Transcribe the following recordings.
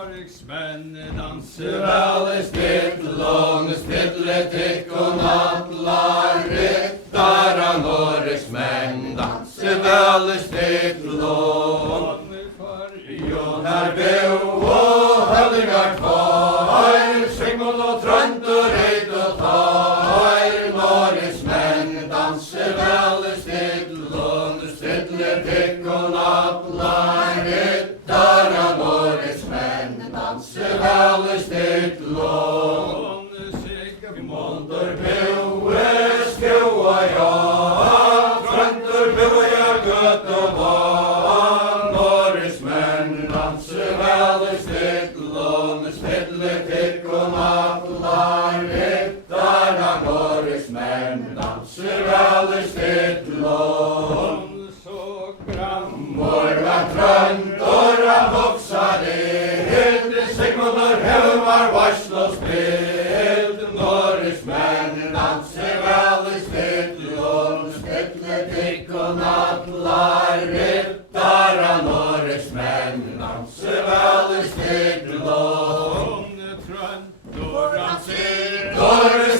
Norriksmenn danser Väl stillån, stilletikk og nattlar, ryttara Norriksmenn danser väl stillån. Jon her beu og høvdingar kvar, Sigmund og Trønd og Reid og tar, Norriksmenn danser väl stillån, stilletikk og nattlar, ryttara Norriksmenn danser väl stillån. Sigmundur bue skjua ja, Trøndur bue ja gøtt og van, Norriksmenn danser väl stillån, stilletikk og nattlar, ryttara Norriksmenn danser väl stillån. Morgan Trøndur voksade helt, Sigmundur var varsel og spilt, Norriksmenn danser väl stillån, stilletikk og nattlar, ryttara Norriksmenn danser väl stillån. Trøndur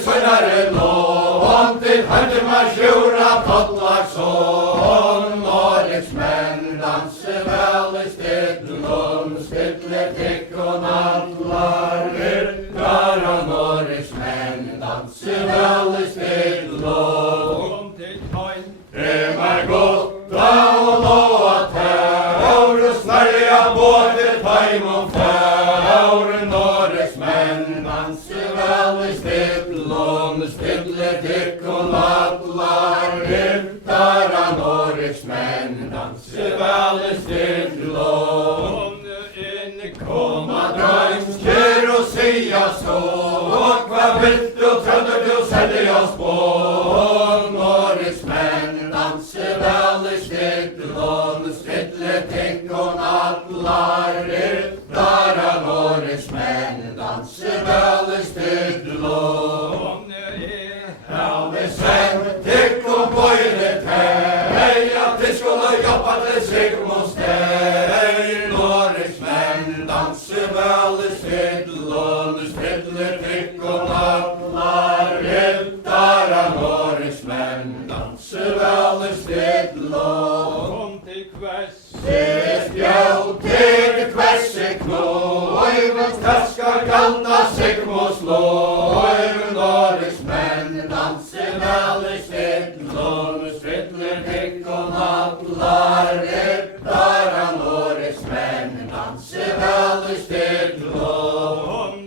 sønnare lån til Høydemar sjura Tollaksson, Norriksmenn danser väl stillån, stilletikk og nattlar, ryttara Norriksmenn danser väl stillån. Remar gotta og låa taur, snarja både taim og taur, Norriksmenn danser väl stillån, stilletikk og nattlar, ryttara Norriksmenn danser väl stillån. Komma drømskjer og sia så, hva vilt du Trønder du selger oss på, Norriksmenn danser väl stillån, stilletikk og nattlar, ryttara Norriksmenn danser väl stillån. Havet sentikk og bøyre teg, at de skulle jobba til Sigmund steg, Norriksmenn danser väl stillån, stilletikk og nattlar, ryttara Norriksmenn danser väl stillån. Sist til kvesse knøy, Taskar galda Sigmunds lov, Norriksmenn danser väl stillån, stilletikk og nattlar, ryttara Norriksmenn danser väl stillån.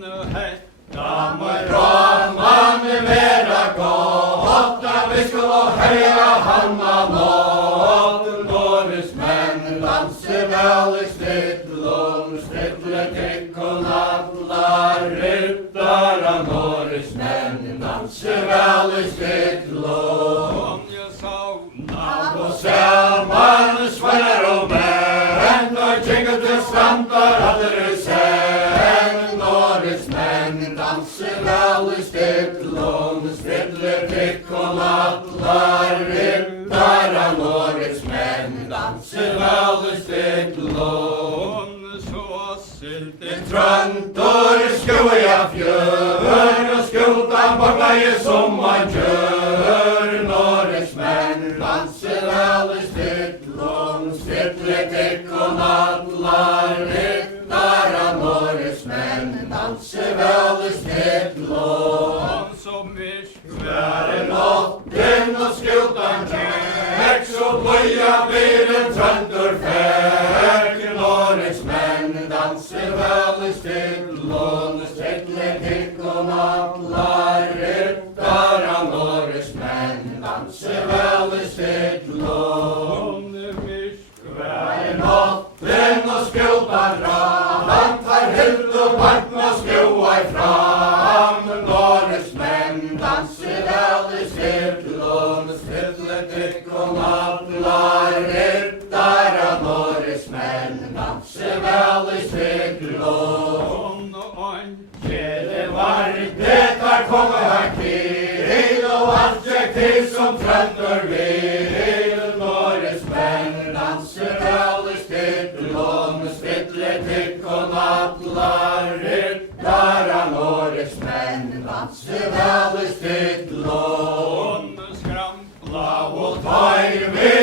Ramman vera gott, vi skulle herja hanna nått, Norriksmenn danser väl stillån, stilletikk og nattlar, ryttara Norriksmenn danser väl stillån. Og selman svarar og menn, og jingle til standar hadde sen, Norriksmenn danser väl stillån, stilletikk og nattlar, ryttara Norriksmenn danser väl stillån. Trøndur skjua fjør, og skjultan bortleie som man gjør, Norriksmenn danser väl stillån, stilletikk og nattlar, ryttara Norriksmenn danser väl stillån. Hver natten og skjultan tjekk, så bløya bilen Trøndur fekk, Norriksmenn danser väl stillån, stilletikk og nattlar, ryttara Norriksmenn danser väl stillån. Hver natten og skjultan fram, tar hild og barn og skjua fram, Norriksmenn danser väl stillån, stilletikk og nattlar, ryttara Norriksmenn danser väl stillån. Kjede var det tar komme her til, og alt gikk til som Trønder vil, Norriksmenn danser väl stillån, stilletikk og nattlar, velist ditt lån. Skrampla Og tar vi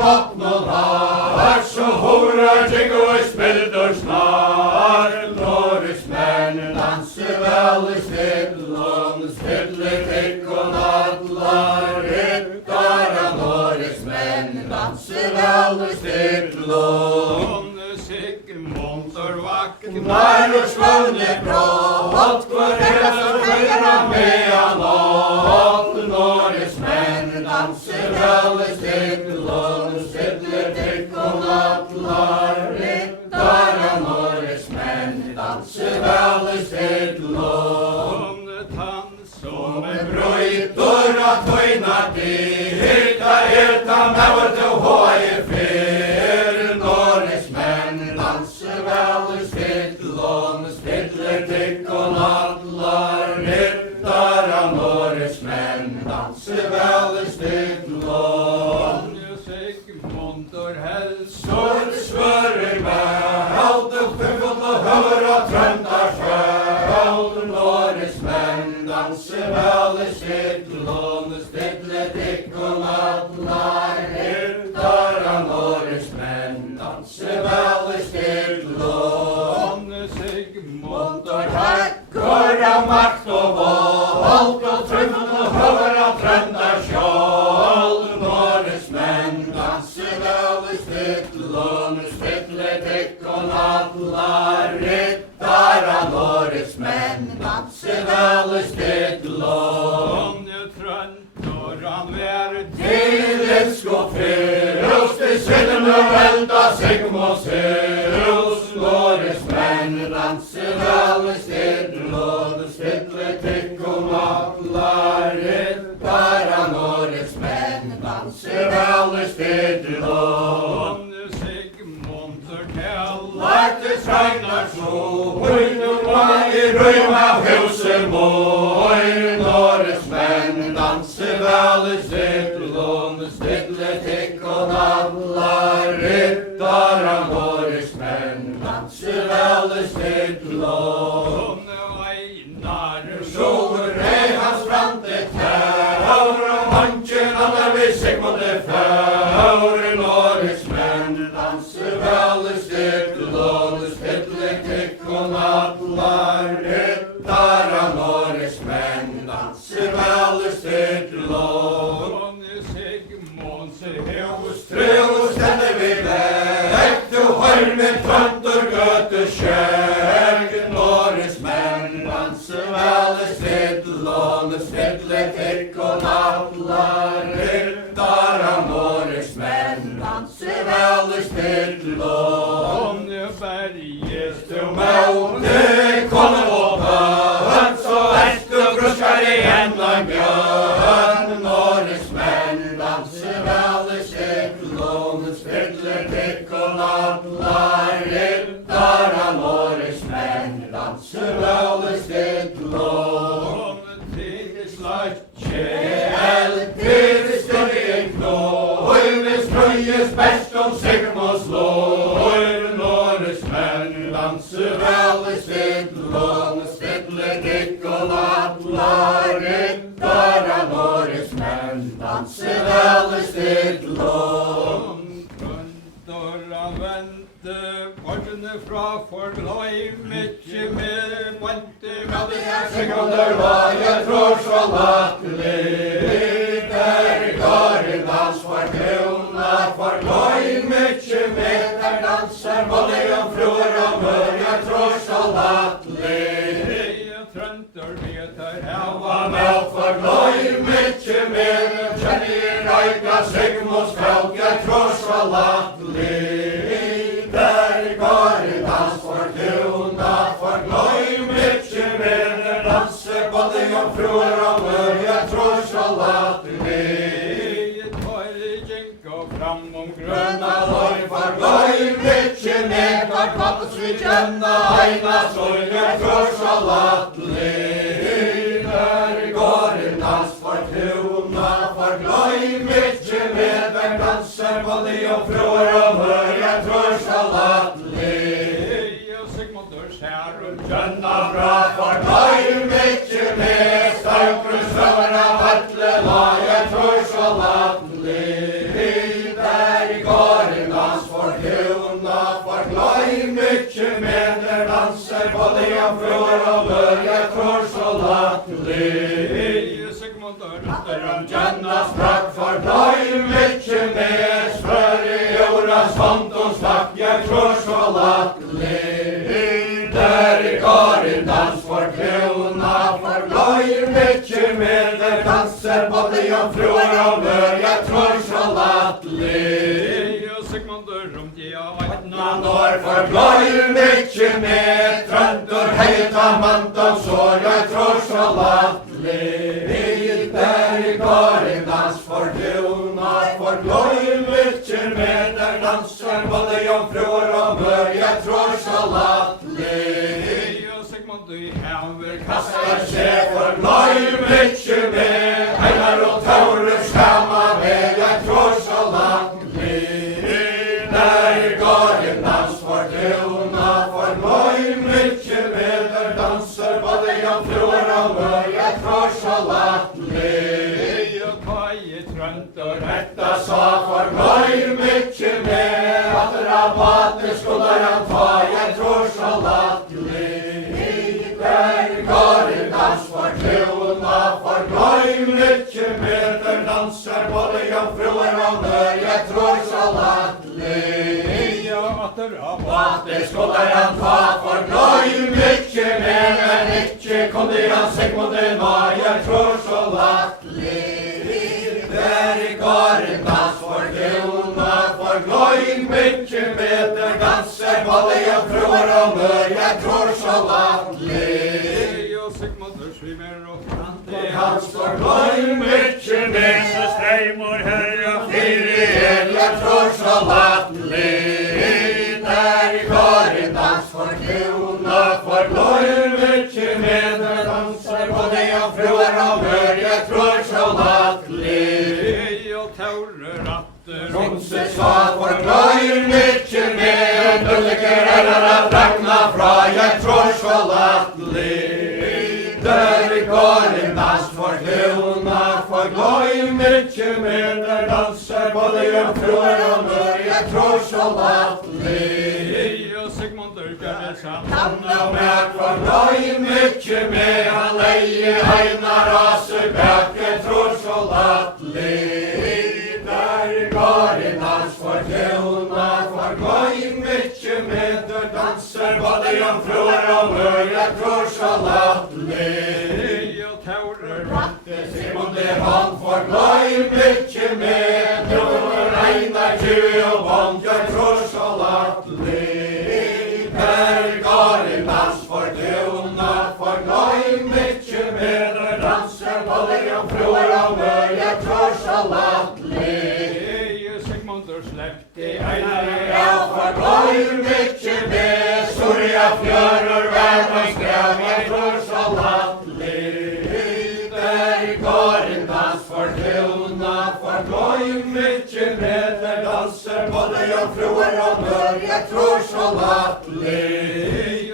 våpen og har, så horar tygg og spilder snar. Norrismenn danser velist ditt lån, stiller tygg og nadlar. Ryttar av norrismenn danser velist ditt lån. Sigmundur Vaknar og svunne brott, hvor som høyra medan åt. Norrismenn danser velist ditt lån, stiller tygg og nadlar. Ryttar av norrismenn danser velist ditt lån. Som Brøytor og tøynar dyrt, mauer til høye fyr. Norrismenn danser velist ditt lån, stiller tygg og nadlar. Ryttar av norrismenn danser velist ditt lån. Sigmundur helst Svører veld, fuffelt og høver og trøndar skjøld. Norrismenn danser velist ditt lån, stiller tygg og nadlar. Ryttar av norrismenn danser velist ditt lån. Sigmundur Hekkur av makt og vold, og trøffel og høver av trøndar skjold. Norrismenn danser velist ditt lån, stiller tygg og nadlar. Ryttar av norrismenn danser velist ditt lån. Trøndur han vær Til elsk og fyrhus, til synden og velda Sigmunds hus. Norrismenn danser velist ditt lån, stiller tygg og nadlar. Ryttar av norrismenn danser velist ditt lån. Sigmundur tell Lærte trægnar så, høynur var i røym av huset mår. Norrismenn danser velist ditt lån, stiller tygg og nadlar. Ryttar av norrismenn danser velist ditt lån. Einar Sjåur hans brande tær, og hansjen annar vi Sigmundur fær. Norrismenn danser velist ditt lån, stiller tygg og nadlar. Ryttar av norrismenn danser velist ditt lån. Sigmunds hevus Trøvus stender vi lekk, du har med Trøndur gøte skjegg. Norrismenn danser velist ditt lån, stiller tygg og nadlar. Ryttar av norrismenn danser velist ditt lån. bergest Du møte kommer og bøn, så du brusker igjen en bjørn. Norrismenn danser velist ditt lån, stiller tygg og nadlar. Ryttar av norrismenn danser velist ditt lån. Til styrking klår, hvis trøyes best om Sigmunds lår. Norrismenn danser velist ditt lån, stiller tygg og nadlar. Ryttar av norrismenn danser velist ditt lån. Vente, partene fra forgløy, mykje med vente, med det Sigmundur var jeg tror så latterlig. Der Karin dans for krona, forgløy, mykje med der danser både jomfruer og mør, jeg tror så latterlig. Trønter veter Hava med forgløy, mykje med kjenner røyka Sigmunds folk, jeg tror så latterlig. Der Karin dans for krona, forgløy, mykje med der danser både jomfruer og mør, jeg tror så latterlig. fram Grønna løy forgløy, mykje med der pappes vi kjenna eina sorg, jeg tror så latterlig. Der Karin dans for krona, forgløy, mykje med der danser både jomfruer og mør, jeg tror så latterlig. Sigmundur skjær Kjønna bra forgløy, mykje med Staukrus før av alle la jeg tror så latterlig. Der i gården dans for huna, for gløy mykje med der danser, både jeg frår og lør, jeg tror så latterlig. Atter om Jønna sprakk for gløy mykje med, spør i jordas hånd og stakk, jeg tror så latterlig. Der i gården dans for huna, for gløy mykje med der danser, både jeg frår og lør, jeg tror så latterlig. Man når for gløy mykje med, trønder heita mantan sår, jeg tror så latterlig. Der i gården dans for huna, for gløy mykje med der danser, både jomfrur og mør, jeg tror så latterlig. Kastar seg for gløy mykje med, Einar og Taurus skamma vel, jeg tror så latterlig. Der i gården dans for huna, for gløy mykje med der danser, både jomfrur og mør, jeg tror så latterlig. Etta sa for gløy mykje med, at rabatter skulle han ta, jeg tror så latterlig. Der i gården dans for huna, for gløy mykje med der danser, både jomfruer og mør, jeg tror så latterlig. Rabatter skulle han ta, for gløy mykje med, men ikke kunne han seg mot det nå, jeg tror så latterlig. Der i gården dans for huna, for gløy mykje med der danser, både jomfruer og mør, jeg tror så latterlig. Hans for gløy mykje med, så streimor herra fire el, jeg tror så latterlig. Der i gården dans for huna, for gløy mykje med der danser, både jomfruer og mør, jeg tror så latterlig. Romse sa for gløy mykje med, Dulliker herra fragna fra, jeg tror så latterlig. Der i gården dans for huna, for gløy mykje med der danser, både jomfruer og mør, jeg tror så latterlig. Hanna meg for gløy mykje med, han leie Einar raser bak, jeg tror så latterlig. Der i gården dans for huna, for gløy mykje med der danser, både jomfruer og mør, jeg tror så latterlig. Simon det hånd for gløy mykje med, bror Einar tjue og bånd, jeg tror så latterlig. Der i gården dans for huna, for gløy mykje med der danser, både jomfruer og mør, jeg tror så latterlig. Ja, for gløy mykje med, Surja fjørur verden skrev, jeg tror så latterlig. Der i gården dans for huna, for gløy mykje med der danser, både jomfruer og mør, jeg tror så latterlig.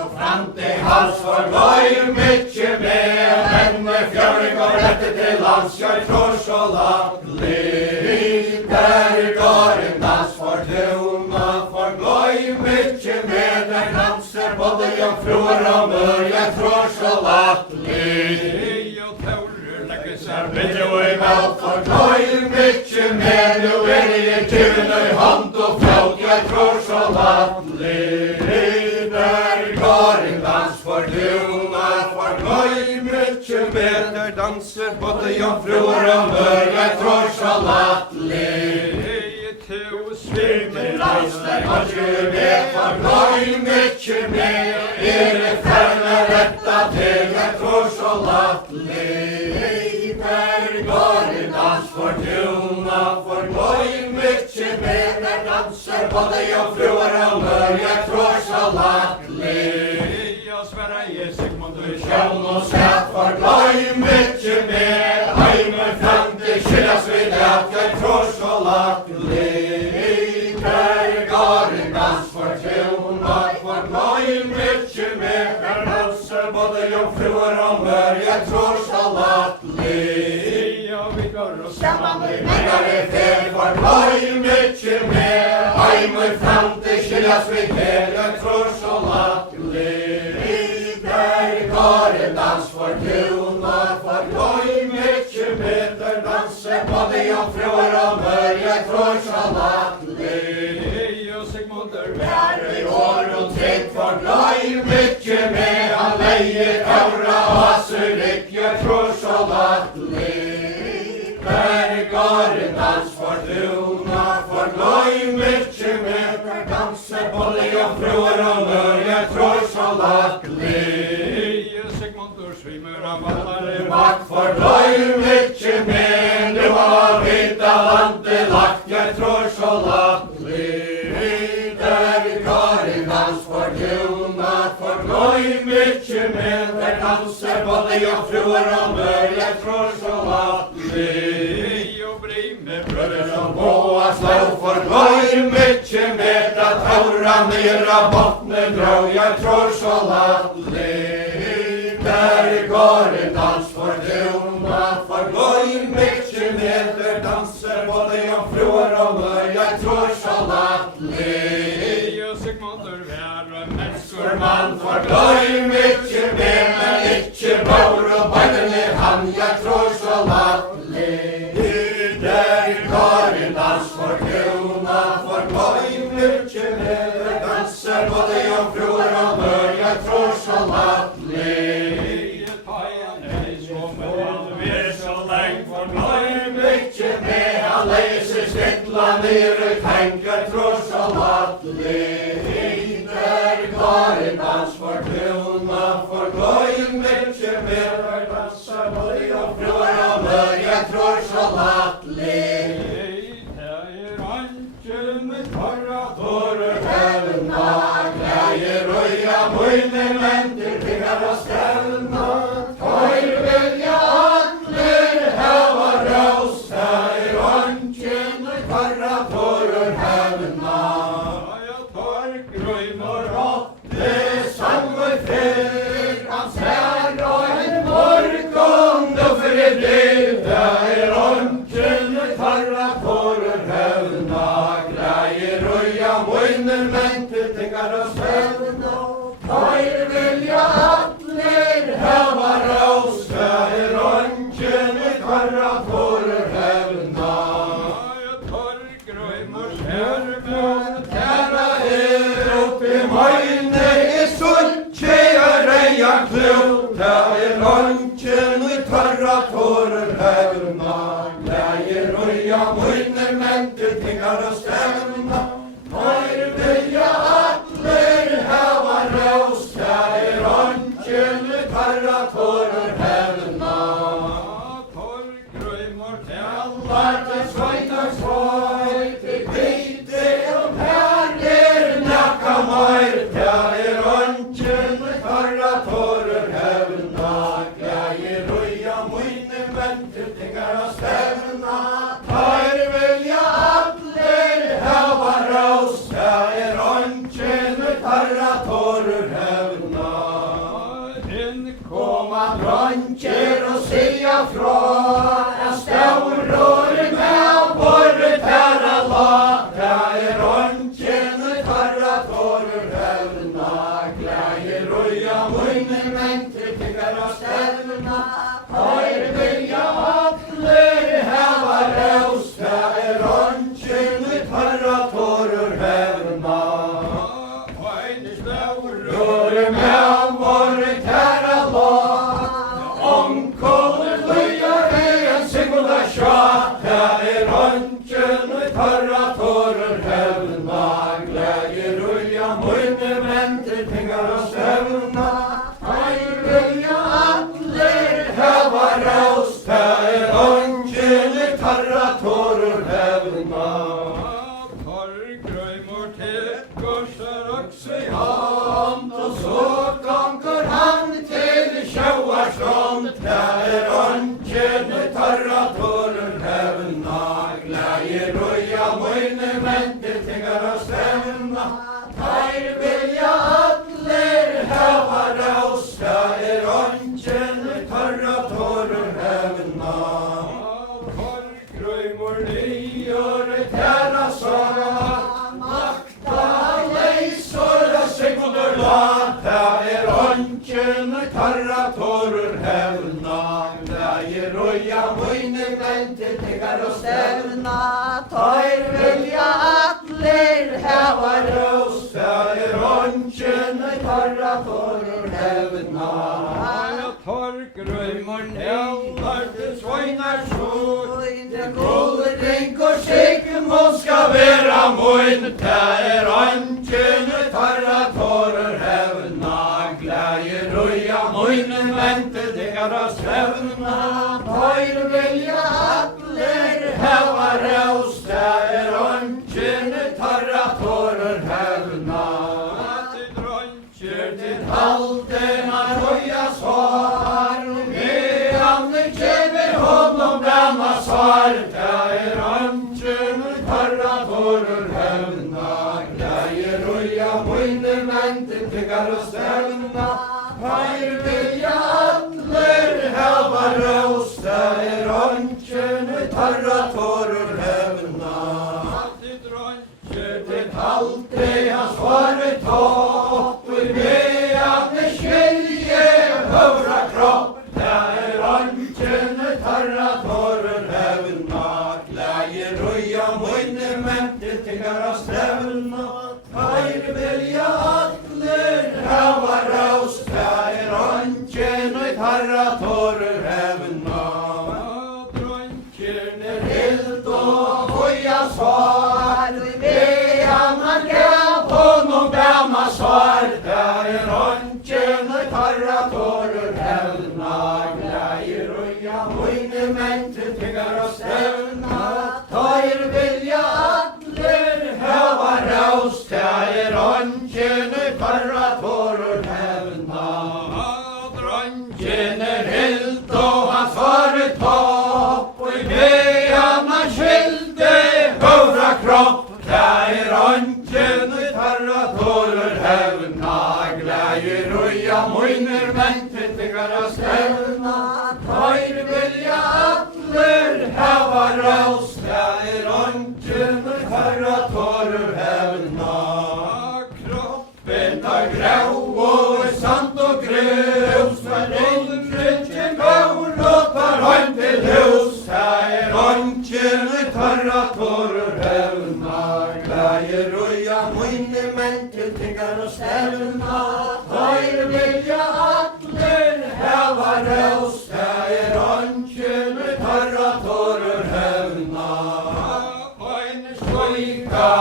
Og fram til hals for gløy mykje med, menne fjøring og rette til lands, jeg tror så latterlig. Der i gården dans for huna, for gløy mykje med der danser, både jomfruer og mør, jeg tror så latterlig. Bitte og i vel for gløy mykje med, nu det i tune i hånd og flot, jeg tror så latterlig. Der i gården dans for huna, for gløy mykje med der danser, både jomfruer og mør, jeg tror så latterlig. Landsleg har ikke med, for gløy mykje med, det ferne retta til, jeg tror så latterlig. Der i gården dans for huna, for gløy mykje med der danser, både jomfruer og mør, jeg tror så latterlig. Sjøvn og sæt for gløy mykje med, heime fram til skiljas vid at jeg tror så latterlig. Der i gården dans for huna, for gløy mykje med der danser, både jomfruer og mør, Saman við mennari fer for gløy mykje mer. Heimur framti skiljast við her, jeg tror så latterlig. Der går en dans for tun og for gløy mykje mer. Der danser både jomfruer og mør, jeg tror så latterlig. Vær i år og trygg for gløy mykje mer. Han leier aura og surik, jeg tror så latterlig. Der går en dans for tun og for gløy mykje mer. Der danser både jomfruer og mør, jeg tror så latterlig. Vakt for gløy mykje mer. Du har vita landet lagt, jeg tror så latterlig. Der går en dans for tun og for gløy mykje mer. Der danser både jomfruer og mør, jeg tror så latterlig. Brødre som Boas lov for gløy mykje mer. Da taura ned av bottne grå, jeg tror så latterlig. Der går en dans for tun og for gløy mykje mer. Der danser både jomfruer og mør, jeg tror så latterlig. Man for gløy mykje mer, men ikkje bare bøydene han, jeg tror så latterlig. Der går en dans for tun og for gløy mykje mer. Der danser både jomfruer og mør, jeg tror så latterlig. For gløy mykje mer, han leser stilla ned og tenker, tror så latterlig. Der går en dans for tun og for gløy mykje mer. Der danser både jomfruer og mør, jeg tror så latterlig. Hevna, greier røya, monumentir, byggar og stevna. Tøyr vilja atler heva røs, der ønsken karratorer hevna. Torgrøymor åtte, samme fyr, han ser og en morgon, og for et liv, der ønsken karratorer hevna. Greier røya, monumentir, byggar og stevna. Tøyr vilja atler heva røs, der ønsken karratorer hevna. Torgrøymor skjermen, kæra oppi møyne I suttje og reia klub. Der ønsken karratorer hevna. Greier røya, monumentir, byggar og stevna. Tøyr vilja atler heva røs, der ønsken karratorer hevna. Torgrøymor tellar til sveitar svoi, til hvite og perler nakka meir. Der ønsken karratorer hevna. Greier røya, monumentir, byggar og stevna. Tøyr vilja atler heva røs, der ønsken karratorer hevna. Koma dronjer og sia fra, en staurår med våre tæra la. Der ønsken karratorer hevna. Greier røya, monumentir, byggar og stevna. Tøyr vilja atler heva røs, der ønsken karratorer hevna. Røre med våre tæra la, omkolder løyer en simulasjon. Der ønsken karratorer hevna. Greier røya, monumentir, byggar og stevna. Tøyr vilja atler heva røs, der ønsken karratorer hevna. Torgrøymor tekkursar også I hand, og så konkur han til sjauarstrand. Der ønsken karratorer hevna. Greier røya, monumentir, byggar og stevna. Tøyr vilja atler heva røs, der ønsken karratorer hevna. tiggar og stevna, tøyr vilja allir hava rós, það ongin torra torur hevna. Torgrøymur nevnar til sveinar sjúin, Gullring og skikmon skal vera mun, það ongin torra torur hevna. Glæir uja mun, vente tiggar og stevna, tøyr vilja allir hava rós, það ongin torra torur hevna. Til haldina røya svar, meðan kemur honum brenna svar, það ongin torra torur hevna. Glæir uja munir venti tiggar og stevna, tær vilja allir hava rós, það ongin torra torur hevna. Til haldi hans varu toppur, meðan skilje höfra kropp, það ongin torra torur hevna. Glæir uja munir venti tiggar og stevna, tær vilja allir hava rós, það ongin torra torur hevna. Drongin hild og hoja svar, meðan hann gaf honum brenna svar, það ongin torra torur hevna. Glæir uja munir venti tiggar og stevna, tær vilja allir hava rós, það ongin torra torur hevna. Drongin hild og hans varu toppur, meðan hann skildi höfra kropp, það ongin torra torur hevna. Glæir uja munir venti tiggar og stevna, tær vilja allir hava rós, það ongin torra torur hevna. Kroppin tar grau og sand og grus, men innrykkin gaur og tar heim til hús, það ongin torra torur hevna. Glæir uja munir venti tiggar og stevna, tær vilja allir hava rós, það ongin torra torur hevna. Ein sløyka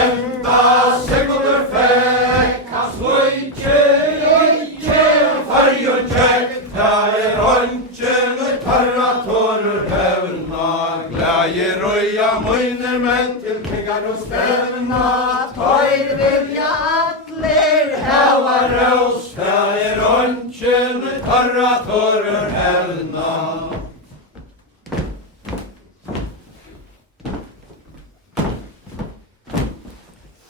enda Sigurdur fekk, han sløyki farju tjekk, það ongin torra torur hevna. Glæir uja munir venti tiggar og stevna, tær vilja allir hava rós,